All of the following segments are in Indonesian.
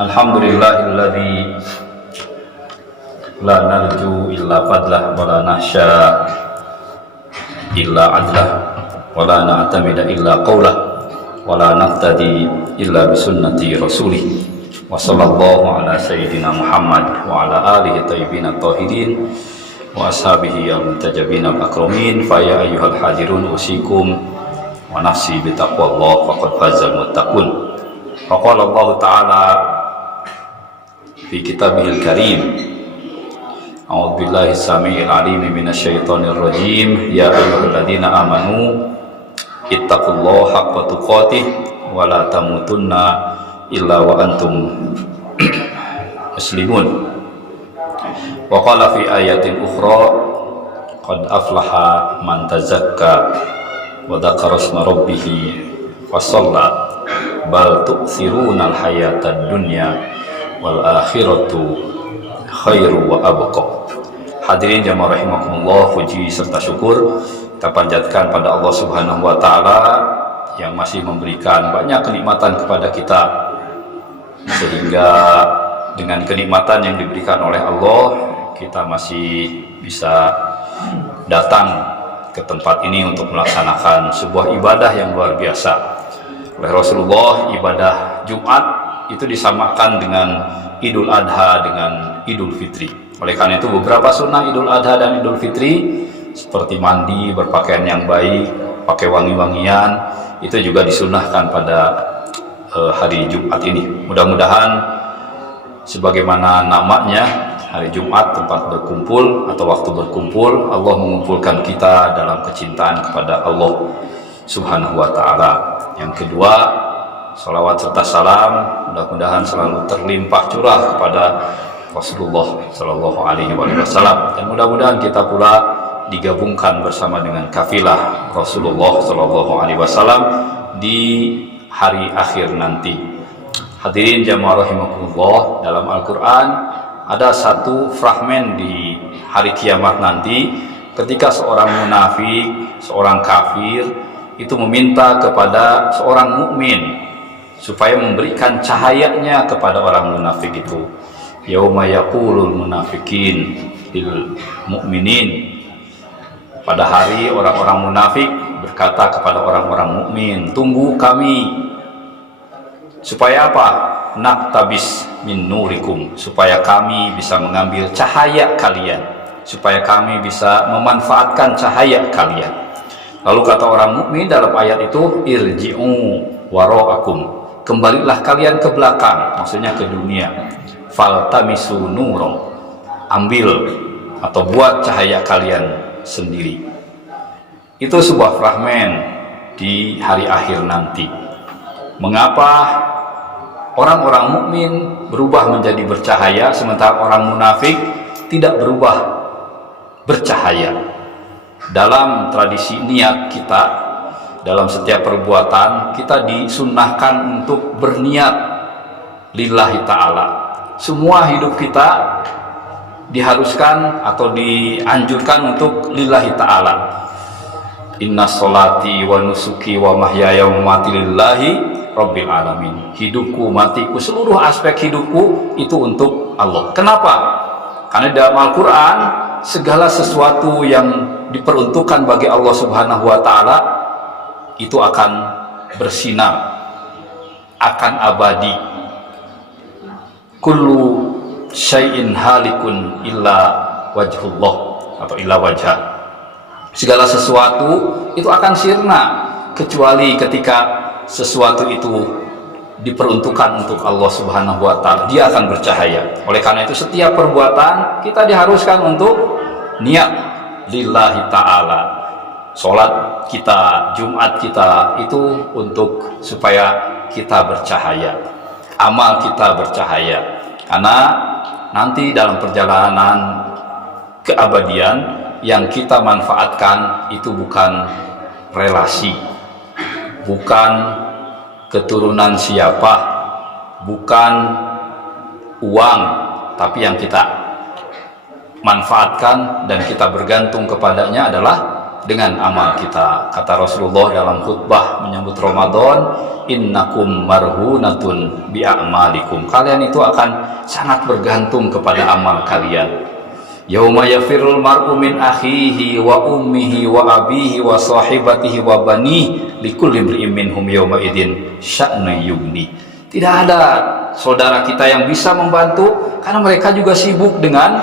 Alhamdulillahilladzi la narju illa fadlah wa la nahsya illa adlah wa la na'tamida illa qawlah wa la naqtadi illa bisunnati rasulih wa sallallahu ala sayyidina Muhammad wa ala alihi tayyibin at-tahirin wa ashabihi al-muntajabin al-akramin. Fa ya ayyuhal hadirun usikum wa nafsi bi taqwallah faqad fazal muttaqun. Faqala Allah ta'ala fi kitabihil karim, a'udzu billahi samiil alim minasyaitonir rajim, ya ayyuhalladzina amanu ittaqullaha haqqa tuqatih wa la tamutunna illa wa antum muslimun. Wa qala fi ayatin ukhra, qad aflaha man tazakka wa dzakara isma rabbih wa shalla bal tu'thirunal hayatad dunya wal akhiratu khairu wa abqa. Hadirin jamaah rahimakumullah, puji serta syukur kita panjatkan pada Allah Subhanahu wa taala yang masih memberikan banyak kenikmatan kepada kita, sehingga dengan kenikmatan yang diberikan oleh Allah kita masih bisa datang ke tempat ini untuk melaksanakan sebuah ibadah yang luar biasa. Oleh Rasulullah, ibadah Jumat itu disamakan dengan Idul Adha dengan Idul Fitri. Oleh karena itu beberapa sunnah Idul Adha dan Idul Fitri seperti mandi, berpakaian yang baik, pakai wangi-wangian, itu juga disunnahkan pada hari Jumat ini. Mudah-mudahan sebagaimana namanya, hari Jumat tempat berkumpul atau waktu berkumpul, Allah mengumpulkan kita dalam kecintaan kepada Allah Subhanahu wa taala. Yang kedua, salawat serta salam mudah-mudahan selalu terlimpah curah kepada Rasulullah Shallallahu Alaihi Wasallam, dan mudah-mudahan kita pula digabungkan bersama dengan kafilah Rasulullah Shallallahu Alaihi Wasallam di hari akhir nanti. Hadirin jamaah rahimakumullah, dalam Al-Quran ada satu fragmen di hari kiamat nanti ketika seorang munafik, seorang kafir itu meminta kepada seorang mukmin supaya memberikan cahayanya kepada orang munafik itu. Yauma yaqulul munafikin lil mu'minin, pada hari orang-orang munafik berkata kepada orang-orang mukmin, tunggu kami. Supaya apa? Naktabis min nurikum, supaya kami bisa mengambil cahaya kalian, supaya kami bisa memanfaatkan cahaya kalian. Lalu kata orang mukmin dalam ayat itu, irji'u wara'akum, kembalilah kalian ke belakang, maksudnya ke dunia. Faltamisu nuro, ambil atau buat cahaya kalian sendiri. Itu sebuah fragmen di hari akhir nanti. Mengapa orang-orang mukmin berubah menjadi bercahaya sementara orang munafik tidak berubah bercahaya? Dalam tradisi niat kita, dalam setiap perbuatan kita disunnahkan untuk berniat lillahi ta'ala. Semua hidup kita diharuskan atau dianjurkan untuk lillahi ta'ala. Inna sholati wa nusuki wa mahyaya wa mamati lillahi rabbil alamin. Hidupku, matiku, seluruh aspek hidupku itu untuk Allah. Kenapa? Karena dalam Al-Quran segala sesuatu yang diperuntukkan bagi Allah Subhanahu wa taala itu akan bersinar, akan abadi. Kullu syai'in halikun illa wajhullah atau illa wajhah. Segala sesuatu itu akan sirna kecuali ketika sesuatu itu diperuntukkan untuk Allah Subhanahu wa taala, dia akan bercahaya. Oleh karena itu setiap perbuatan kita diharuskan untuk niat lillahi ta'ala. Sholat kita, Jumat kita itu untuk supaya kita bercahaya, amal kita bercahaya. Karena nanti dalam perjalanan keabadian yang kita manfaatkan itu bukan relasi, bukan keturunan siapa, bukan uang, tapi yang kita manfaatkan dan kita bergantung kepadanya adalah dengan amal kita. Kata Rasulullah dalam khutbah menyambut Ramadan, innakum marhunatun bi'amalikum. Kalian itu akan sangat bergantung kepada amal kalian. Yauma yafirul mar'u min akhihi wa ummihi wa abihi wa sahibatihi wa banihi likulli imri'in minhum yauma idzin sya'nu yughni. Tidak ada saudara kita yang bisa membantu karena mereka juga sibuk dengan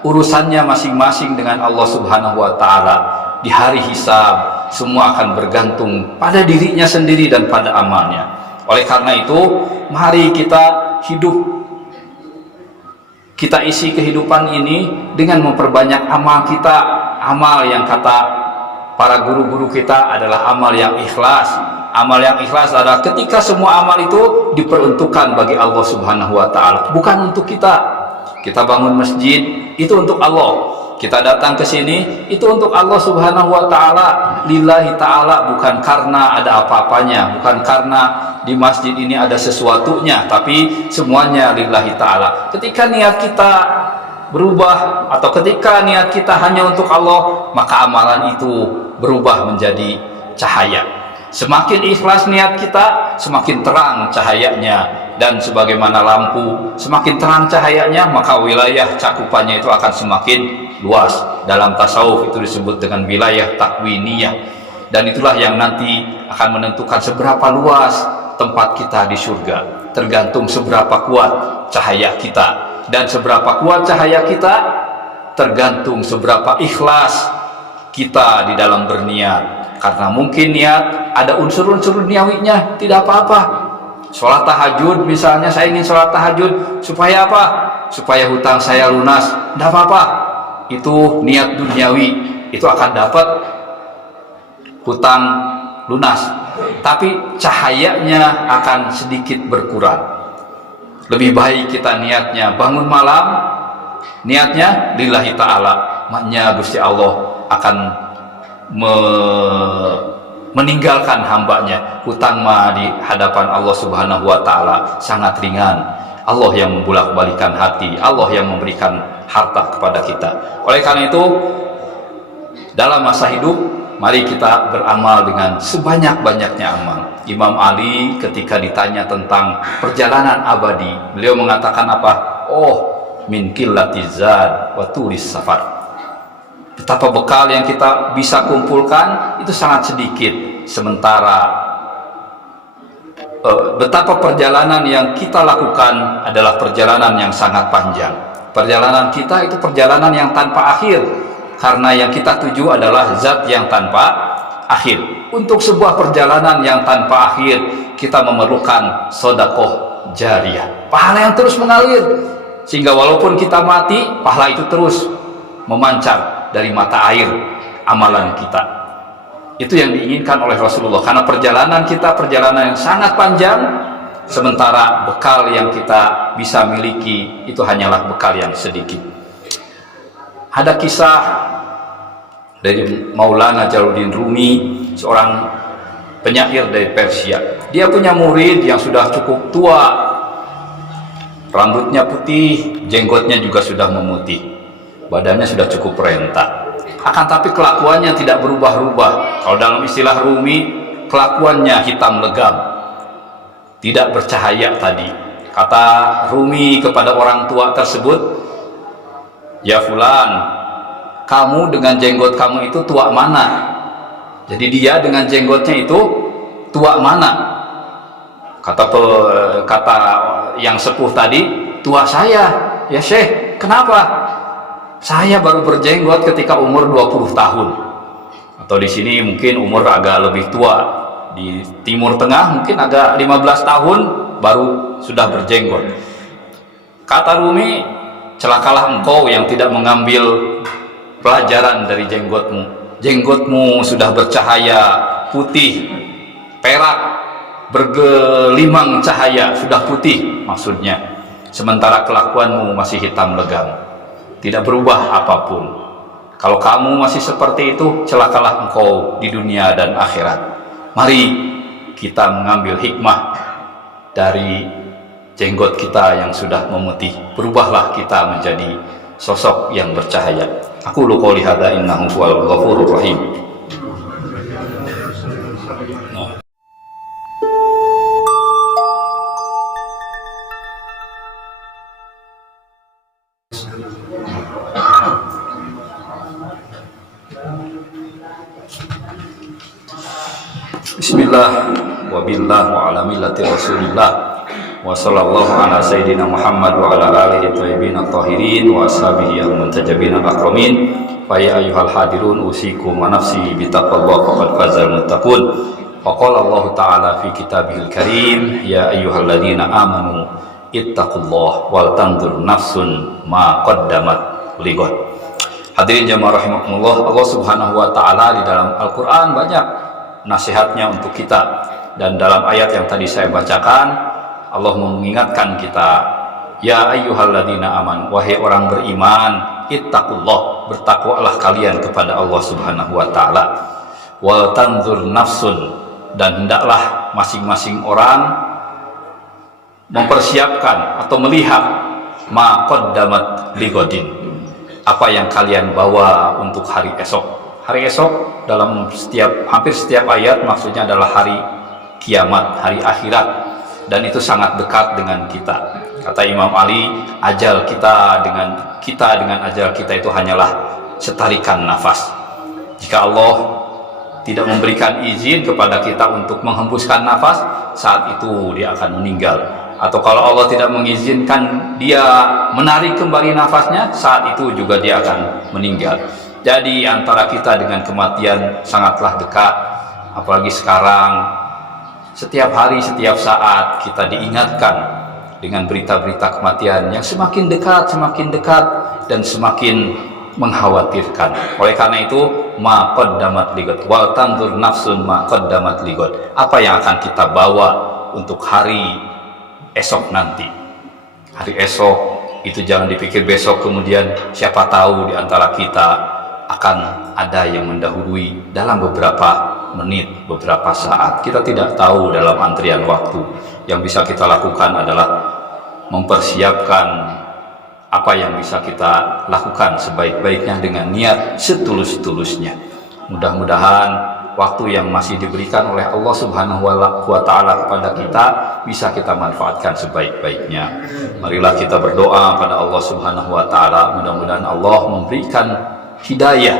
urusannya masing-masing dengan Allah Subhanahu wa taala. Di hari hisab semua akan bergantung pada dirinya sendiri dan pada amalnya. Oleh karena itu, mari kita isi kehidupan ini dengan memperbanyak amal kita. Amal yang kata para guru-guru kita adalah amal yang ikhlas. Amal yang ikhlas adalah ketika semua amal itu diperuntukkan bagi Allah Subhanahu wa taala, bukan untuk kita. Kita bangun masjid itu untuk Allah. Kita datang ke sini itu untuk Allah Subhanahu wa taala, lillahi taala, bukan karena ada apa-apanya, bukan karena di masjid ini ada sesuatunya, tapi semuanya lillahi taala. Ketika niat kita berubah atau ketika niat kita hanya untuk Allah, maka amalan itu berubah menjadi cahaya. Semakin ikhlas niat kita, semakin terang cahayanya. Dan sebagaimana lampu, semakin terang cahayanya, maka wilayah cakupannya itu akan semakin luas. Dalam tasawuf itu disebut dengan wilayah takwiniyah. Dan itulah yang nanti akan menentukan seberapa luas tempat kita di surga. Tergantung seberapa kuat cahaya kita. Dan seberapa kuat cahaya kita tergantung seberapa ikhlas kita di dalam berniat. Karena mungkin niat ada unsur-unsur duniawinya, tidak apa-apa. Sholat tahajud misalnya, saya ingin sholat tahajud supaya apa? Supaya hutang saya lunas, tidak apa-apa. Itu niat duniawi, itu akan dapat hutang lunas, tapi cahayanya akan sedikit berkurang. Lebih baik kita niatnya bangun malam, niatnya lillahi ta'ala, maknya Gusti Allah akan meninggalkan hambanya. Hutang mah di hadapan Allah Subhanahu wa taala sangat ringan. Allah yang membulak-balikan hati, Allah yang memberikan harta kepada kita. Oleh karena itu, dalam masa hidup mari kita beramal dengan sebanyak-banyaknya amal. Imam Ali ketika ditanya tentang perjalanan abadi, beliau mengatakan apa? Oh, min qillatiz zad wa tulis safar. Betapa bekal yang kita bisa kumpulkan itu sangat sedikit, sementara betapa perjalanan yang kita lakukan adalah perjalanan yang sangat panjang. Perjalanan kita itu perjalanan yang tanpa akhir, karena yang kita tuju adalah zat yang tanpa akhir. Untuk sebuah perjalanan yang tanpa akhir, kita memerlukan sedekah jariyah, pahala yang terus mengalir, sehingga walaupun kita mati, pahala itu terus memancar dari mata air amalan kita. Itu yang diinginkan oleh Rasulullah, karena perjalanan kita perjalanan yang sangat panjang, sementara bekal yang kita bisa miliki itu hanyalah bekal yang sedikit. Ada kisah dari Maulana Jalaluddin Rumi, seorang penyair dari Persia. Dia punya murid yang sudah cukup tua, rambutnya putih, jenggotnya juga sudah memutih, badannya sudah cukup rentak, akan tapi kelakuannya tidak berubah-ubah. Kalau dalam istilah Rumi, kelakuannya hitam legam, tidak bercahaya tadi. Kata Rumi kepada orang tua tersebut, ya fulan, kamu dengan jenggot kamu itu tua mana? Jadi dia dengan jenggotnya itu tua mana? Kata yang sepuh tadi, tua saya. Ya Syekh, kenapa? Saya baru berjenggot ketika umur 20 tahun. Atau di sini mungkin umur agak lebih tua. Di Timur Tengah mungkin agak 15 tahun baru sudah berjenggot. Kata Rumi, celakalah engkau yang tidak mengambil pelajaran dari jenggotmu. Jenggotmu sudah bercahaya putih, perak, bergelimang cahaya, sudah putih maksudnya. Sementara kelakuanmu masih hitam legam, tidak berubah apapun. Kalau kamu masih seperti itu, celakalah engkau di dunia dan akhirat. Mari kita mengambil hikmah dari jenggot kita yang sudah memutih. Berubahlah kita menjadi sosok yang bercahaya. Aku qouli hadza innahu huwal ghafurur rahim. Bismillah wa billah wa ala millati Rasulillah wa sallallahu ala sayyidina Muhammad wa ala alihi thayyibin at-tahirin wa ashabihi al-muntajabin al-akramin. Fa ya ayyuhal hadirun usikum wa nafsi bi taqwallah faqad fazal muttaqun. Wa qala Allah ta'ala fi kitabihil karim ya ayyuhalladzina amanu ittaqullah wal tanzur nafsun ma qaddamat lighad. Hadirin jamaah rahimakumullah, Allah Subhanahu wa taala di dalam Al-Qur'an banyak nasihatnya untuk kita, dan dalam ayat yang tadi saya bacakan Allah mengingatkan kita, ya ayyuhalladzina aman, wahai orang beriman, ittaqullah, bertakwalah kalian kepada Allah Subhanahu wa taala, wal tanzur nafsun, dan hendaklah masing-masing orang mempersiapkan atau melihat ma qaddamat ligodin, apa yang kalian bawa untuk hari esok. Hari esok dalam hampir setiap ayat maksudnya adalah hari kiamat, hari akhirat, dan itu sangat dekat dengan kita. Kata Imam Ali, ajal kita dengan ajal kita itu hanyalah setarikan nafas. Jika Allah tidak memberikan izin kepada kita untuk menghembuskan nafas, saat itu dia akan meninggal. Atau kalau Allah tidak mengizinkan dia menarik kembali nafasnya, saat itu juga dia akan meninggal. Jadi antara kita dengan kematian sangatlah dekat. Apalagi sekarang, setiap hari, setiap saat kita diingatkan dengan berita-berita kematian yang semakin dekat, dan semakin mengkhawatirkan. Oleh karena itu, ma qaddamat lighad wal tanzur nafsun ma qaddamat lighad. Apa yang akan kita bawa untuk hari esok nanti? Hari esok itu jangan dipikir besok, kemudian siapa tahu di antara kita akan ada yang mendahului dalam beberapa menit, beberapa saat. Kita tidak tahu dalam antrian waktu. Yang bisa kita lakukan adalah mempersiapkan apa yang bisa kita lakukan sebaik-baiknya dengan niat setulus-tulusnya. Mudah-mudahan waktu yang masih diberikan oleh Allah Subhanahu wa taala kepada kita bisa kita manfaatkan sebaik-baiknya. Marilah kita berdoa pada Allah Subhanahu wa taala, mudah-mudahan Allah memberikan hidayah,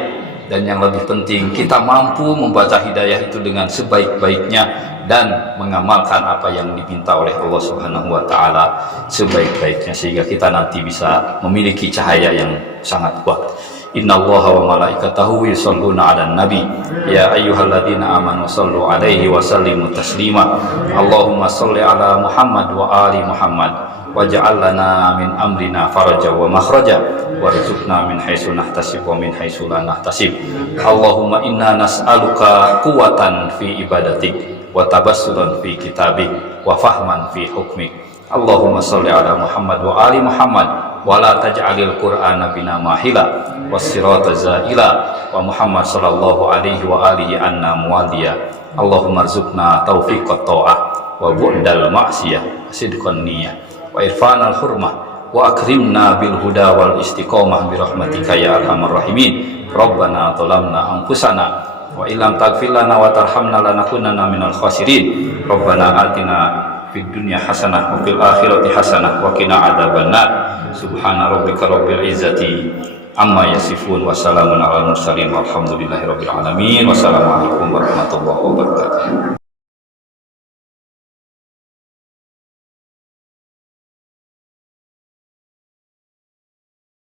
dan yang lebih penting kita mampu membaca hidayah itu dengan sebaik-baiknya dan mengamalkan apa yang diminta oleh Allah Subhanahu wa taala sebaik-baiknya, sehingga kita nanti bisa memiliki cahaya yang sangat kuat. Innallaha wa malaikatahu yusholluna 'alan nabi ya ayyuhalladzina amanu shallu 'alaihi wa sallimu taslima. Allahumma shalli 'ala Muhammad wa ali Muhammad waj'al lana min amrina faraja wa makhraja warzuqna min haitsu nahtasib wa min haitsu la nahtasib. Allahumma inna nas'aluka quwwatan fi ibadatik wa tabassuran fi kitabik wa fahman fi hukmik. Allahumma shalli 'ala Muhammad wa ali Muhammad wa la taj'alil qur'ana bina mahila was-sirata zaila wa Muhammad sallallahu alaihi wa alihi anna muwadiya. Allahumma rzuqna taufiqat ta'ah wa bu'dal ma'siyah sidqan niyyah wa irfanal hurmah wa akrimna bil huda wal istiqomah bi rahmatika ya arhamar rahimin. Rabbana zalamna anfusana wa illam taghfir lana wa tarhamna lanakunanna minal khasirin. Rabbana atina fid dunya hasanah wa fil akhirati hasanah wa qina adzabannar. Subhana rabbika rabbil izzati amma yasifun wa salamun alal mursalin walhamdulillahi rabbil alamin. Wassalamualaikum warahmatullahi wabarakatuh.